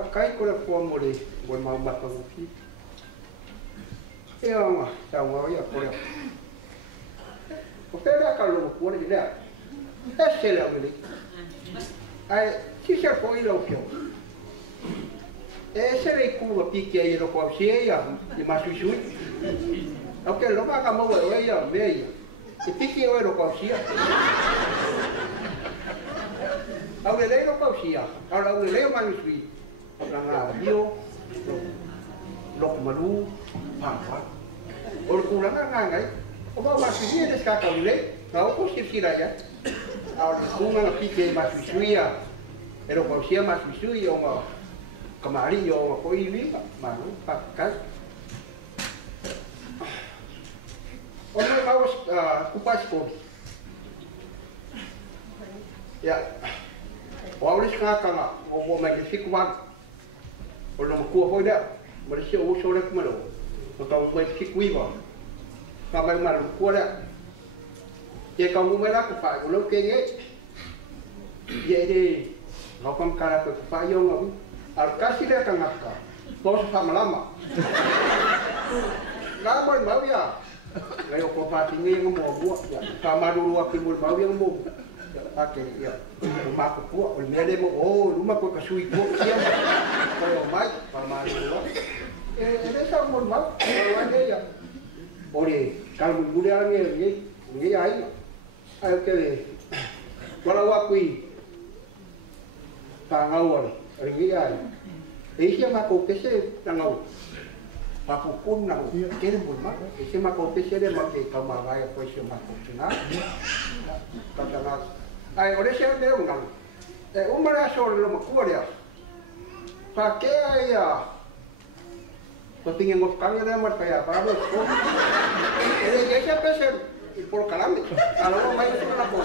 kai ko le po mo le mo ma ma pa ki e ma ta mo ya ko le o pera ka lo ko le le e se le le ai si se foi lo fio e se le ku pi ke e lo ko si ya di ma su su o ke lo ma ka mo we ya me ya e pi ke o lo ko si ya au le le lo ko si ya au le ma ni su Ranga bio lok malu papa or kurang ngai o ba masih dia ska ka le na o ko sira ya au kunga na pike masih suia ero ko sia masih sui o ma kamari yo ko iwi malu pakas o me kaus kupas ko ya o lis ka ka o ma ke sikwa o no ko foi da mo se o so le kumalo o ta mo ki kuiva ka mai mar ko da e ka mo mera ko pa lo ke nge ye de no kom kara ko pa yo ngo al kasi le ka ngaka ko sa malama ga mo ma ya ga yo ko pa tingi ngo mo bu ya ka ma du wa ki mo ma ya mo pakai ya rumah aku kuat, oleh dia mau oh rumah aku kasui kuat siapa, kalau mai paman dulu, ini sama rumah, kalau ada ya, oleh kalau budaya ni ai, ke kalau aku tangau ni ai, siapa aku kese tangau, aku pun nak kirim rumah, siapa aku kese dia makai kamar raya apa siapa aku cina, kata ai ore se me un gal o mara solo lo makuria pa ke ai a ko tinga ngo kanga da mar pa ya para lo ko ele que se pese por calambre a lo mai se na po